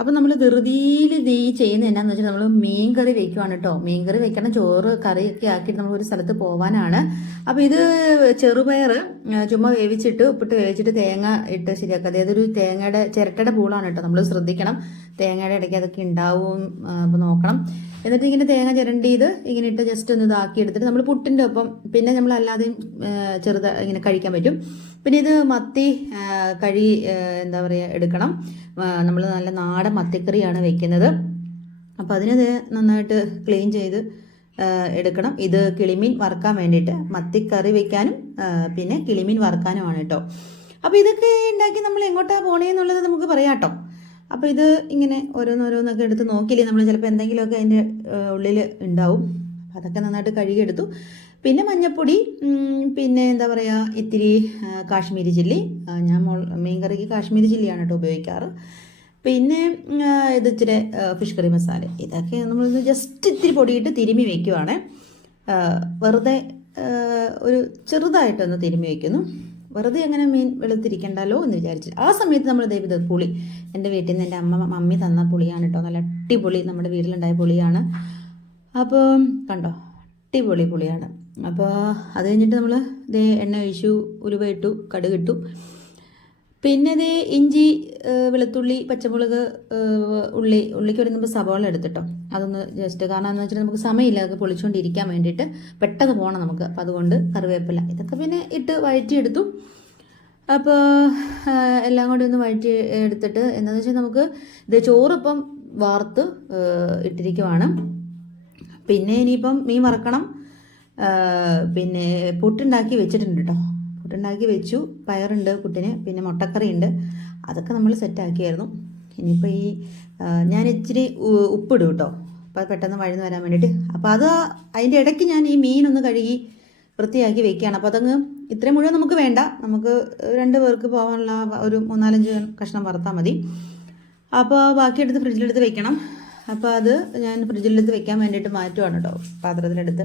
അപ്പം നമ്മൾ ധൃതിയിൽ ചെയ്യുന്നത് എന്നാന്ന് വെച്ചാൽ നമ്മൾ മീൻ കറി വെക്കുവാണ് കേട്ടോ. മീൻ കറി വെക്കണം, ചോറ് കറിയൊക്കെ ആക്കിയിട്ട് നമ്മൾ ഒരു സ്ഥലത്ത് പോകാനാണ്. അപ്പം ഇത് ചെറുപയർ ചുമ്മാ വേവിച്ചിട്ട് ഉപ്പിട്ട് വേവിച്ചിട്ട് തേങ്ങ ഇട്ട് ശരിയാക്കുക. അതായത് ഒരു തേങ്ങയുടെ ചിരട്ടയുടെ പൂളാണ് കേട്ടോ. നമ്മൾ ശ്രദ്ധിക്കണം, തേങ്ങയുടെ ഇടയ്ക്ക് അതൊക്കെ ഉണ്ടാവും, അപ്പം നോക്കണം. എന്നിട്ട് ഇങ്ങനെ തേങ്ങ ചിരണ്ടിയത് ഇങ്ങനെ ഇട്ട് ജസ്റ്റ് ഒന്ന് ഇതാക്കി എടുത്തിട്ട് നമ്മൾ പുട്ടിൻ്റെ ഒപ്പം പിന്നെ നമ്മൾ അല്ലാതെയും ഇങ്ങനെ കഴിക്കാൻ പറ്റും. പിന്നെ ഇത് മത്തി എന്താ പറയുക എടുക്കണം. നമ്മൾ നല്ല നാടൻ മത്തിക്കറിയാണ് വെക്കുന്നത്. അപ്പോൾ അതിനത് നന്നായിട്ട് ക്ലീൻ ചെയ്ത് എടുക്കണം. ഇത് കിളിമീൻ വറുക്കാൻ വേണ്ടിയിട്ട്, മത്തിക്കറി വെക്കാനും പിന്നെ കിളിമീൻ വറുക്കാനുമാണ് കേട്ടോ. അപ്പോൾ ഇതൊക്കെ ഉണ്ടാക്കി നമ്മൾ എങ്ങോട്ടാണ് പോണേന്നുള്ളത് നമുക്ക് പറയാം കേട്ടോ. അപ്പോൾ ഇത് ഇങ്ങനെ ഓരോന്നോരോന്നൊക്കെ എടുത്ത് നോക്കിയില്ലേ നമ്മൾ ചിലപ്പോൾ എന്തെങ്കിലുമൊക്കെ അതിൻ്റെ ഉള്ളിൽ ഉണ്ടാവും. അതൊക്കെ നന്നായിട്ട് കഴുകിയെടുത്തു. പിന്നെ മഞ്ഞൾപ്പൊടി, പിന്നെ എന്താ പറയുക ഇത്തിരി കാശ്മീരി ചില്ലി. ഞാൻ മീൻ കറിക്ക് കാശ്മീരി ചില്ലിയാണ് കേട്ടോ ഉപയോഗിക്കാറ്. പിന്നെ ഇത് ഇച്ചിരി ഫിഷ് കറി മസാല. ഇതൊക്കെ നമ്മൾ ജസ്റ്റ് ഇത്തിരി പൊടിയിട്ട് തിരുമ്മി വയ്ക്കുവാണ്. വെറുതെ ഒരു ചെറുതായിട്ടൊന്ന് തിരുമ്മി വയ്ക്കുന്നു. വെറുതെ അങ്ങനെ മീൻ വെളുത്തിരിക്കണ്ടല്ലോ എന്ന് വിചാരിച്ചു. ആ സമയത്ത് നമ്മൾ ദൈവത് പുളി എൻ്റെ വീട്ടിൽ നിന്ന് എൻ്റെ മമ്മി തന്ന പുളിയാണ് കേട്ടോ. നല്ല അടിപൊളി നമ്മുടെ വീട്ടിലുണ്ടായ പുളിയാണ്. അപ്പോൾ കണ്ടോ, അടിപൊളി പുളിയാണ്. അപ്പോൾ അത് കഴിഞ്ഞിട്ട് നമ്മൾ ഇതേ എണ്ണ ഒഴിച്ചു, ഉലുവ ഇട്ടു, കടുകിട്ടു. പിന്നെ ഇത് ഇഞ്ചി, വെളുത്തുള്ളി, പച്ചമുളക്, ഉള്ളിക്ക് വരുമ്പോൾ സവാള എടുത്തിട്ടോ. അതൊന്ന് ജസ്റ്റ് കാരണം എന്ന് വെച്ചാൽ നമുക്ക് സമയമില്ല അതൊക്കെ പൊളിച്ചുകൊണ്ടിരിക്കാൻ വേണ്ടിയിട്ട്, പെട്ടെന്ന് പോകണം നമുക്ക്. അപ്പോൾ അതുകൊണ്ട് കറിവേപ്പില ഇതൊക്കെ പിന്നെ ഇട്ട് വഴറ്റിയെടുത്തു. അപ്പോൾ എല്ലാം കൂടി ഒന്ന് വഴറ്റി എടുത്തിട്ട് എന്താണെന്ന് വെച്ചാൽ നമുക്ക് ഇത് ചോറിപ്പം വാർത്ത് ഇട്ടിരിക്കുവാണ്. പിന്നെ ഇനിയിപ്പം മീൻ വറക്കണം. പിന്നെ പുട്ടുണ്ടാക്കി വെച്ചിട്ടുണ്ട് കേട്ടോ. പുട്ടുണ്ടാക്കി വെച്ചു, പയറുണ്ട് പുട്ടിന്, പിന്നെ മുട്ടക്കറി ഉണ്ട്. അതൊക്കെ നമ്മൾ സെറ്റാക്കിയായിരുന്നു. ഇനിയിപ്പോൾ ഞാൻ ഇച്ചിരി ഉപ്പിടും കേട്ടോ, അപ്പോൾ അത് പെട്ടെന്ന് വഴന്ന് വരാൻ വേണ്ടിയിട്ട്. അപ്പോൾ അത് അതിൻ്റെ ഇടയ്ക്ക് ഞാൻ ഈ മീനൊന്ന് കഴുകി വൃത്തിയാക്കി വെക്കുകയാണ്. അപ്പോൾ അതങ്ങ് ഇത്രയും മുഴുവൻ നമുക്ക് വേണ്ട, നമുക്ക് 2 പേർക്ക് പോകാനുള്ള ഒരു 3-4 കഷ്ണം വറുത്താൽ മതി. അപ്പോൾ ബാക്കിയെടുത്ത് ഫ്രിഡ്ജിലെടുത്ത് വെക്കണം. അപ്പോൾ അത് ഞാൻ ഫ്രിഡ്ജിലെടുത്ത് വെക്കാൻ വേണ്ടിയിട്ട് മാറ്റുവാണ് കേട്ടോ, പാത്രത്തിലെടുത്ത്.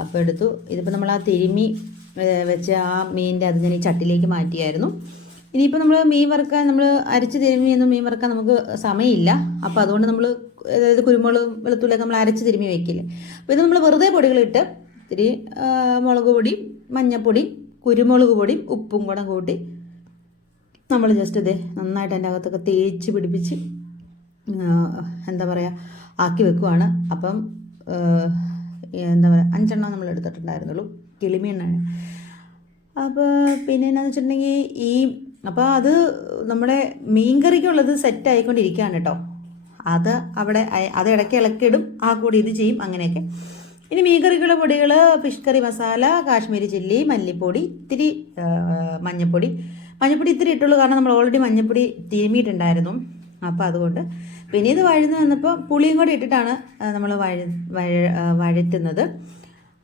അപ്പോൾ എടുത്തു. ഇതിപ്പോൾ നമ്മൾ ആ തിരുമ്മി വെച്ച ആ മീനിൻ്റെ അത് ഞാൻ ഈ ചട്ടിലേക്ക് മാറ്റിയായിരുന്നു. ഇനിയിപ്പോൾ നമ്മൾ മീൻ വറുക്കാൻ നമ്മൾ അരച്ച് തിരുമ്മിയൊന്നും മീൻ വറുക്കാൻ നമുക്ക് സമയമില്ല. അപ്പോൾ അതുകൊണ്ട് നമ്മൾ അതായത് കുരുമുളകും വെളുത്തുള്ളിയൊക്കെ നമ്മൾ അരച്ച് തിരുമ്മി വെക്കില്ലേ. അപ്പോൾ ഇത് നമ്മൾ വെറുതെ പൊടികളിട്ട് ഇത്തിരി മുളക് പൊടി, മഞ്ഞൾപ്പൊടി, കുരുമുളക് പൊടി, ഉപ്പും കൂടെ കൂട്ടി നമ്മൾ ജസ്റ്റ് ഇത് നന്നായിട്ട് അതിൻ്റെ അകത്തൊക്കെ തേച്ച് പിടിപ്പിച്ച് എന്താ പറയുക ആക്കി വെക്കുവാണ്. അപ്പം എന്താ പറയുക 5 എണ്ണം നമ്മൾ എടുത്തിട്ടുണ്ടായിരുന്നുള്ളൂ, കിളിമീനാണ്. അപ്പോൾ പിന്നെ എന്നാന്ന് വെച്ചിട്ടുണ്ടെങ്കിൽ അപ്പോൾ അത് നമ്മുടെ മീൻകറിക്കുള്ളത് സെറ്റ് ആയിക്കൊണ്ടിരിക്കുകയാണ് കേട്ടോ. അത് ഇടയ്ക്ക് ഇളക്കിയിടും, ആ കൂടി ഇത് ചെയ്യും, അങ്ങനെയൊക്കെ. ഇനി മീൻകറിക്കുള്ള പൊടികൾ fish curry masala, Kashmiri chilli, മല്ലിപ്പൊടി, ഇത്തിരി മഞ്ഞൾപ്പൊടി ഇത്തിരി ഇട്ടുള്ളൂ, കാരണം നമ്മൾ ഓൾറെഡി മഞ്ഞൾപ്പൊടി തിരുമ്മിയിട്ടുണ്ടായിരുന്നു. അപ്പോൾ അതുകൊണ്ട് പിന്നെ ഇത് വഴന്ന് വന്നപ്പോൾ പുളിയും കൂടി ഇട്ടിട്ടാണ് നമ്മൾ വഴറ്റുന്നത്.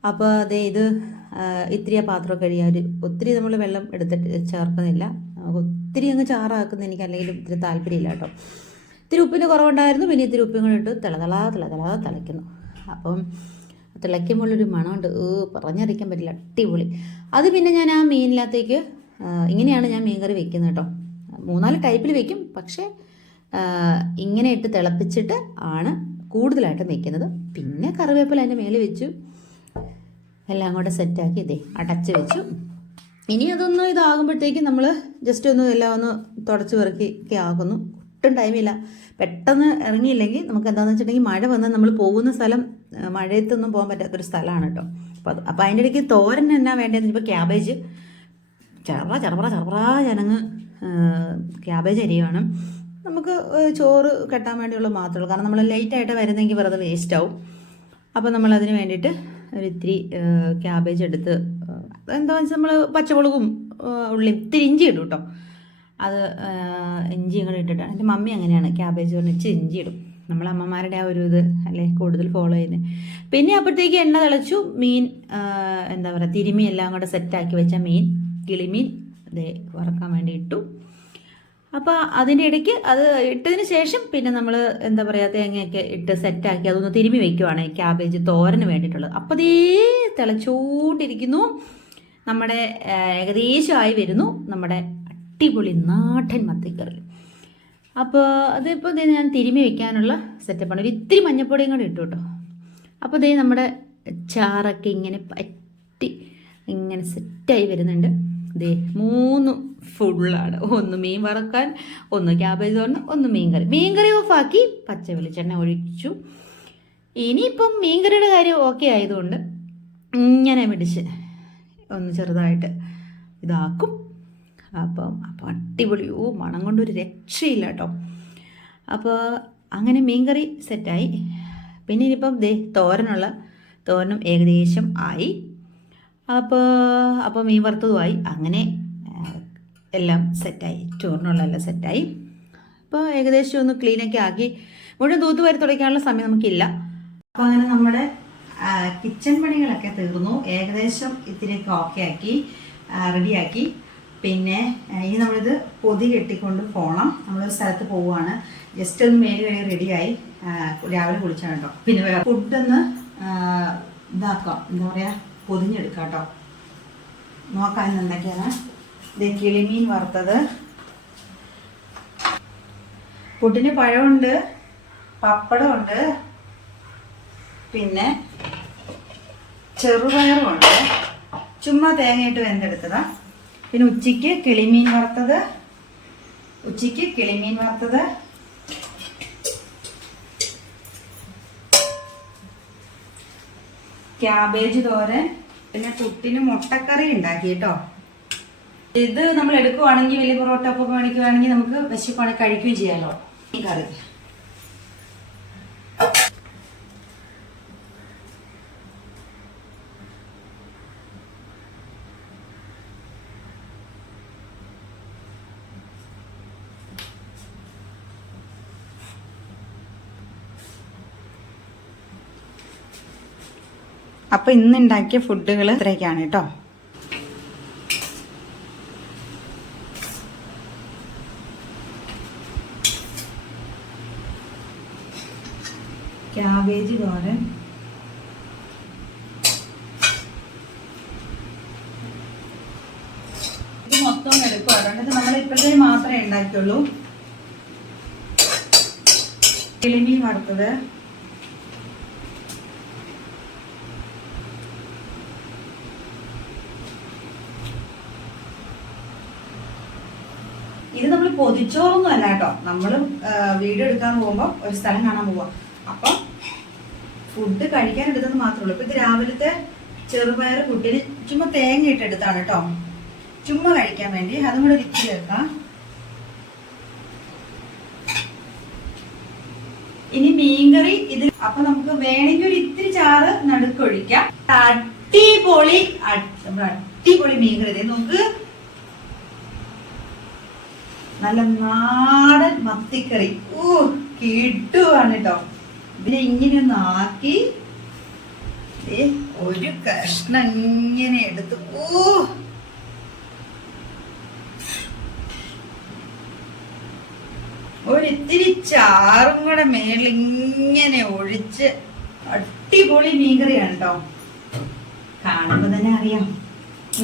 അപ്പോൾ അതേ ഇത് ഇത്തിരി പാത്രം കഴിയാൻ ഒത്തിരി നമ്മൾ വെള്ളം എടുത്തിട്ട് ചേർക്കുന്നില്ല. ഒത്തിരി അങ്ങ് ചാറാക്കുന്ന എനിക്ക് അല്ലെങ്കിൽ ഇത്തിരി താല്പര്യമില്ല കേട്ടോ. ഇത്തിരി ഉപ്പിന് കുറവുണ്ടായിരുന്നു, പിന്നെ ഇത്തിരി ഉപ്പും കൂടി ഇട്ട് തിളയ്ക്കുന്നു. അപ്പം തിളയ്ക്കുമ്പോഴൊരു മണമുണ്ട്, പറഞ്ഞറിയിക്കാൻ പറ്റില്ല, അടിപൊളി. അത് പിന്നെ ഞാൻ ആ മീനിനകത്തേക്ക് ഇങ്ങനെയാണ് ഞാൻ മീൻ കറി വെക്കുന്നത് കേട്ടോ. 3-4 ടൈപ്പിൽ വെക്കും, പക്ഷേ ഇങ്ങനെ ഇട്ട് തിളപ്പിച്ചിട്ട് ആണ് കൂടുതലായിട്ടും വെക്കുന്നത്. പിന്നെ കറിവേപ്പില അതിൻ്റെ മേലെ വെച്ചു, എല്ലാം കൂടെ സെറ്റാക്കി ഇതേ അടച്ച് വെച്ചു. ഇനി അതൊന്ന് ഇതാകുമ്പോഴത്തേക്കും നമ്മൾ ജസ്റ്റ് ഒന്ന് എല്ലാം ഒന്ന് തുടച്ച് പെറുക്കി ആക്കുന്നു. ഒട്ടും ടൈമില്ല, പെട്ടെന്ന് ഇറങ്ങിയില്ലെങ്കിൽ നമുക്ക് എന്താണെന്ന് വെച്ചിട്ടുണ്ടെങ്കിൽ മഴ വന്നാൽ നമ്മൾ പോകുന്ന സ്ഥലം മഴയത്തൊന്നും പോകാൻ പറ്റാത്തൊരു സ്ഥലമാണ് കേട്ടോ. അപ്പോൾ അതിൻ്റെ ഇടയ്ക്ക് തോരൻ എന്നാ വേണ്ടതെന്ന് വെച്ചപ്പോൾ ക്യാബേജ് ചെറുപ്ര ഞാനങ്ങ് ക്യാബേജ് അരിയാണ്. നമുക്ക് ചോറ് കെട്ടാൻ വേണ്ടിയുള്ള മാത്രമേ ഉള്ളൂ, കാരണം നമ്മൾ ലേറ്റായിട്ട് വരുന്നെങ്കിൽ വെറുതെ വേസ്റ്റ് ആവും. അപ്പോൾ നമ്മൾ അതിന് വേണ്ടിയിട്ട് ഒരിത്തിരി ക്യാബേജ് എടുത്ത് എന്താണെന്ന് വെച്ചാൽ നമ്മൾ പച്ചമുളകും ഉള്ളിയും ഇത്തിരി ഇഞ്ചി ഇടും കേട്ടോ. അത് ഇഞ്ചിയും കൂടെ ഇട്ടിട്ടാണ് എൻ്റെ മമ്മി അങ്ങനെയാണ്, ക്യാബേജ് പറഞ്ഞിട്ട് ഇഞ്ചി ഇടും. നമ്മളെ അമ്മമാരുടെ ആ ഒരു ഇത് അല്ലേ കൂടുതൽ ഫോളോ ചെയ്യുന്നത്. പിന്നെ അപ്പോഴത്തേക്ക് എണ്ണ തിളച്ചു, മീൻ എന്താ പറയുക തിരുമ്മി എല്ലാം കൂടെ സെറ്റാക്കി വെച്ച മീൻ, കിളിമീൻ ഇത് വറക്കാൻ വേണ്ടി ഇട്ടു. അപ്പോൾ അതിൻ്റെ ഇടയ്ക്ക് അത് ഇട്ടതിന് ശേഷം പിന്നെ നമ്മൾ എന്താ പറയുക തേങ്ങയൊക്കെ ഇട്ട് സെറ്റാക്കി അതൊന്ന് തിരുമ്മി വയ്ക്കുവാണ് ക്യാബേജ് തോരന് വേണ്ടിയിട്ടുള്ളത്. അപ്പോൾ അതേ തിളച്ചുകൊണ്ടിരിക്കുന്നു, നമ്മുടെ ഏകദേശമായി വരുന്നു നമ്മുടെ അടിപൊളി നാടൻ മത്തിക്കറി. അപ്പോൾ അതിപ്പോൾ ഇതേ ഞാൻ തിരുമ്മി വെക്കാനുള്ള സെറ്റപ്പാണ്. ഒരു ഇത്തിരി മഞ്ഞപ്പൊടിയും കൂടെ ഇട്ടു കേട്ടോ. അപ്പോൾ ഇതേ നമ്മുടെ ചാറൊക്കെ ഇങ്ങനെ പറ്റി ഇങ്ങനെ സെറ്റായി വരുന്നുണ്ട്. ഇതേ 3 ഫുള്ളാണ്. 1 മീൻ വറക്കാൻ, 1 ക്യാബേജ് തോരൻ, 1 മീൻകറി ഓഫാക്കി പച്ച വെളിച്ചെണ്ണ ഒഴിച്ചു. ഇനിയിപ്പം മീൻകറിയുടെ കാര്യം ഓക്കെ ആയതുകൊണ്ട് ഇങ്ങനെ പിടിച്ച് ഒന്ന് ചെറുതായിട്ട് ഇതാക്കും. അപ്പം അടിപൊളി, മണം കൊണ്ടൊരു രക്ഷയില്ല കേട്ടോ. അപ്പോൾ അങ്ങനെ മീൻകറി സെറ്റായി. പിന്നെ ഇനിയിപ്പം തോരനും ഏകദേശം ആയി. അപ്പോൾ മീൻ വറുത്തതുമായി. അങ്ങനെ എല്ലാം സെറ്റായി, ചോറിനുള്ള എല്ലാം സെറ്റായി. അപ്പോൾ ഏകദേശം ഒന്ന് ക്ലീനൊക്കെ ആക്കി മുഴുവൻ തൂത്തുവാരി തുടയ്ക്കാനുള്ള സമയം നമുക്കില്ല. അപ്പോൾ അങ്ങനെ നമ്മുടെ കിച്ചൺ പണികളൊക്കെ തീർന്നു. ഏകദേശം ഇത്തിരിയൊക്കെ ഓക്കെ ആക്കി റെഡിയാക്കി. പിന്നെ ഇനി നമ്മളിത് പൊതി കെട്ടിക്കൊണ്ട് പോകണം. നമ്മളൊരു സ്ഥലത്ത് പോവുകയാണ്. ജസ്റ്റ് ഒന്ന് മേല് കഴുകി റെഡിയായി. രാവിലെ കുളിച്ചാണ് കേട്ടോ. പിന്നെ വേറെ ഫുഡൊന്ന് ഇതാക്കാം, എന്താ പറയുക, പൊതിഞ്ഞെടുക്കാം കേട്ടോ. നോക്കാൻ എന്തൊക്കെയാണ്. ഇത് കിളിമീൻ വറുത്തത്, പുട്ടിന് പഴമുണ്ട്, പപ്പടമുണ്ട്, പിന്നെ ചെറുപയറുമുണ്ട്. ചുമ്മാ തേങ്ങയിട്ട് വെന്തെടുത്തതാ. പിന്നെ ഉച്ചയ്ക്ക് കിളിമീൻ വറുത്തത്, ക്യാബേജ് തോരൻ, പിന്നെ പുട്ടിന് മുട്ടക്കറി ഉണ്ടാക്കി കേട്ടോ. ഇത് നമ്മൾ എടുക്കുവാണെങ്കിൽ വലിയ പൊറോട്ട ഒക്കെ മേടിക്കുവാണെങ്കിൽ നമുക്ക് വിശപ്പാണെങ്കിൽ കഴിക്കുകയും ചെയ്യാമല്ലോ ഈ കറി. അപ്പോൾ ഇന്ന് ഉണ്ടാക്കിയ ഫുഡുകൾ ഇത്രയൊക്കെയാണ് കേട്ടോ. ക്യാബേജ് തോരൻ, ഇത് മൊത്തം എടുക്കും. അതുകൊണ്ട് നമ്മൾ ഇപ്പോഴത്തെ മാത്രമേ ഉണ്ടാക്കിയുള്ളൂ. കിളിമീൻ വറുത്തത്, ഇത് നമ്മൾ പൊതിച്ചോറൊന്നും അല്ല കേട്ടോ. നമ്മൾ വീഡിയോ എടുക്കാൻ പോകുമ്പോൾ ഒരു സ്ഥലം കാണാൻ പോവാം. അപ്പം ഫുഡ് കഴിക്കാൻ എടുത്തത് മാത്രമേ ഉള്ളൂ. ഇപ്പം ഇത് രാവിലത്തെ ചെറുപയർ കുട്ടിന് ചുമ്മാ തേങ്ങ ഇട്ടെടുത്താണ് കേട്ടോ, ചുമ്മാ കഴിക്കാൻ വേണ്ടി. അതും കൂടെ ഇത്തിരി ചേർക്കാം. ഇനി മീൻകറി ഇത്. അപ്പൊ നമുക്ക് വേണമെങ്കിൽ ഒരു ഇത്തിരി ചാറ് നടുക്കൊഴിക്കാം. അടിപൊളി മീൻകറി. നമുക്ക് നല്ല നാടൻ മത്തിക്കറി. കിട്ടുവാണ് കേട്ടോ. ഇതിനെ ഇങ്ങനെ ഒന്ന് ആക്കി ഒരു കഷ്ണം ഇങ്ങനെ എടുത്ത് ഒരിത്തിരി ചാറും കൂടെ മേളിൽ ഇങ്ങനെ ഒഴിച്ച് അടിപൊളി മീൻകറിയാണ് കേട്ടോ. കാണുമ്പോ തന്നെ അറിയാം,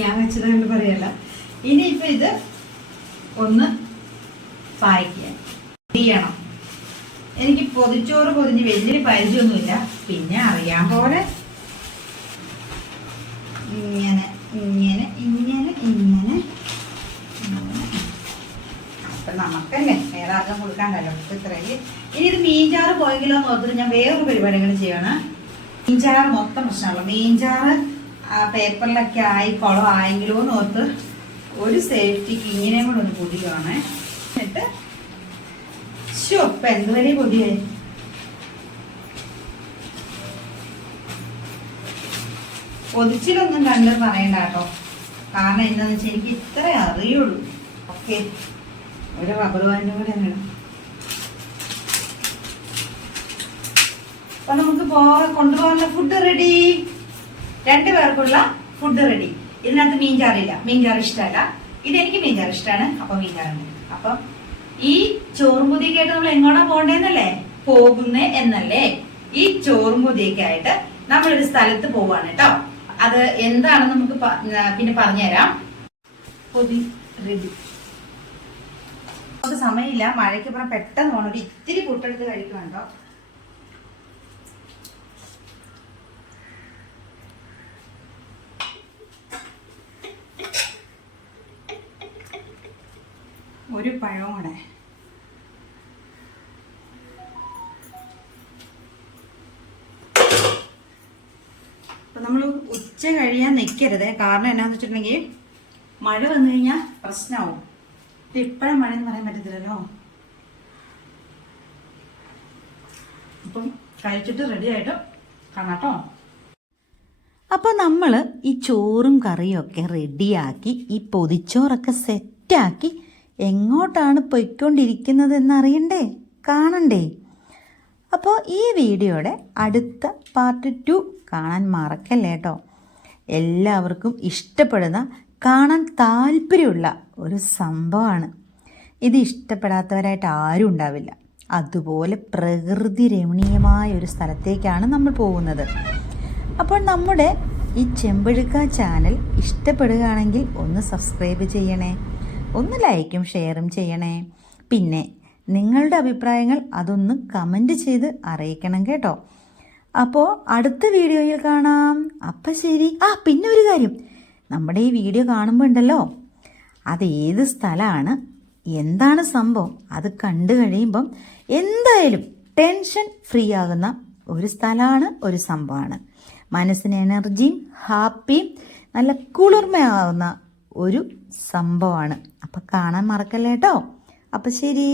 ഞാൻ വെച്ചതുകൊണ്ട് പറയല്ല. ഇനിയിപ്പൊ ഇത് ഒന്ന് ചെയ്യണം. എനിക്ക് പൊതിച്ചോറ് പൊതിഞ്ഞ് വലിയൊരു പരിചയമൊന്നുമില്ല. പിന്നെ അറിയാൻ പോലെ ഇങ്ങനെ ഇങ്ങനെ ഇങ്ങനെ ഇങ്ങനെ അപ്പൊ നമുക്കല്ലേ വേറെ ആർക്കും കൊടുക്കാണ്ടല്ലോ. ഇത്രയും. ഇനി ഇത് മീൻചാറ് പോയെങ്കിലോ എന്ന് ഓർത്തിട്ട് ഞാൻ വേറൊരു പരിപാടികൾ ചെയ്യണം. മീൻചാറ് മൊത്തം പ്രശ്നമുള്ളൂ. മീൻചാറ് പേപ്പറിലൊക്കെ ആയി കുളം ആയെങ്കിലോ എന്ന് ഓർത്ത് ഒരു സേഫ്റ്റിക്ക് ഇങ്ങനെയും കൂടെ ഒന്ന് പൊടിയുവാണ്. എന്നിട്ട് ഇപ്പൊ എന്ത് വലിയ പൊടിയായി. പൊതിച്ചിലൊന്നും കണ്ട് പറയണ്ട കേട്ടോ. കാരണം എന്താന്ന് വെച്ചാൽ എനിക്ക് ഇത്ര അറിയുള്ളൂ. ഓക്കെ, ഒരു റബ്ബർ ബാൻഡും കൂടെ അങ്ങനെ. അപ്പൊ നമുക്ക് കൊണ്ടുപോകാനുള്ള ഫുഡ് റെഡി. 2 പേർക്കുള്ള ഫുഡ് റെഡി. ഇതിനകത്ത് മീൻചാറില്ല, മീൻചാറ് ഇഷ്ടമല്ല. ഇതെനിക്ക് മീൻചാറ് ഇഷ്ടമാണ്. അപ്പൊ മീൻചാറുണ്ട്. അപ്പൊ ഈ ചോറുംപൊതിയൊക്കെയായിട്ട് നമ്മൾ എങ്ങോട്ടാ പോകണ്ടേന്നല്ലേ, പോകുന്നേ എന്നല്ലേ. ഈ ചോറുംപൊതിയൊക്കെയായിട്ട് നമ്മളൊരു സ്ഥലത്ത് പോവാണ് കേട്ടോ. അത് എന്താണെന്ന് നമുക്ക് പിന്നെ പറഞ്ഞുതരാം. പൊതി റെഡി. നമുക്ക് സമയമില്ല, മഴയ്ക്ക് പുറം പെട്ടെന്ന് പോകണം. ഒരു ഇത്തിരി പുട്ടെടുത്ത് കഴിക്കുന്നുണ്ടോ. ഒരു പഴവും കൂടെ. അപ്പം നമ്മൾ ഉച്ച കഴിയാൻ നിൽക്കരുത്. കാരണം എന്നാന്ന് വെച്ചിട്ടുണ്ടെങ്കിൽ മഴ വന്നു കഴിഞ്ഞാൽ പ്രശ്നമാവും. ഇപ്പോഴും മഴ എന്ന് പറയാൻ പറ്റത്തില്ലല്ലോ. അപ്പം കഴിച്ചിട്ട് റെഡി ആയിട്ട് കാണാട്ടോ. അപ്പോൾ നമ്മൾ ഈ ചോറും കറിയും ഒക്കെ റെഡിയാക്കി ഈ പൊതിച്ചോറൊക്കെ സെറ്റാക്കി എങ്ങോട്ടാണ് പൊയ്ക്കൊണ്ടിരിക്കുന്നത് എന്നറിയണ്ടേ, കാണണ്ടേ? അപ്പോൾ ഈ വീഡിയോയുടെ അടുത്ത പാർട്ട് 2 കാണാൻ മറക്കല്ലേ കേട്ടോ. എല്ലാവർക്കും ഇഷ്ടപ്പെടുന്ന, കാണാൻ താല്പര്യമുള്ള ഒരു സംഭവമാണ് ഇത്. ഇഷ്ടപ്പെടാത്തവരായിട്ട് ആരും ഉണ്ടാവില്ല. അതുപോലെ പ്രകൃതി രമണീയമായ ഒരു സ്ഥലത്തേക്കാണ് നമ്മൾ പോകുന്നത്. അപ്പോൾ നമ്മുടെ ഈ ചെമ്പഴുക്ക ചാനൽ ഇഷ്ടപ്പെടുകയാണെങ്കിൽ ഒന്ന് സബ്സ്ക്രൈബ് ചെയ്യണേ, ഒന്ന് ലൈക്കും ഷെയറും ചെയ്യണേ. പിന്നെ നിങ്ങളുടെ അഭിപ്രായങ്ങൾ അതൊന്ന് കമൻറ്റ് ചെയ്ത് അറിയിക്കണം കേട്ടോ. അപ്പോൾ അടുത്ത വീഡിയോയിൽ കാണാം. അപ്പം ശരി. പിന്നെ ഒരു കാര്യം, നമ്മുടെ ഈ വീഡിയോ കാണുമ്പോൾ ഉണ്ടല്ലോ, അതേത് സ്ഥലമാണ്, എന്താണ് സംഭവം, അത് കണ്ടു കഴിയുമ്പം എന്തായാലും ടെൻഷൻ ഫ്രീ ആകുന്ന ഒരു സ്ഥലമാണ്, ഒരു സംഭവമാണ്. മനസ്സിന് എനർജിയും ഹാപ്പിയും നല്ല കുളിർമയാകുന്ന ഒരു സംഭവമാണ്. അപ്പം കാണാൻ മറക്കല്ലേ കേട്ടോ. അപ്പം ശരി.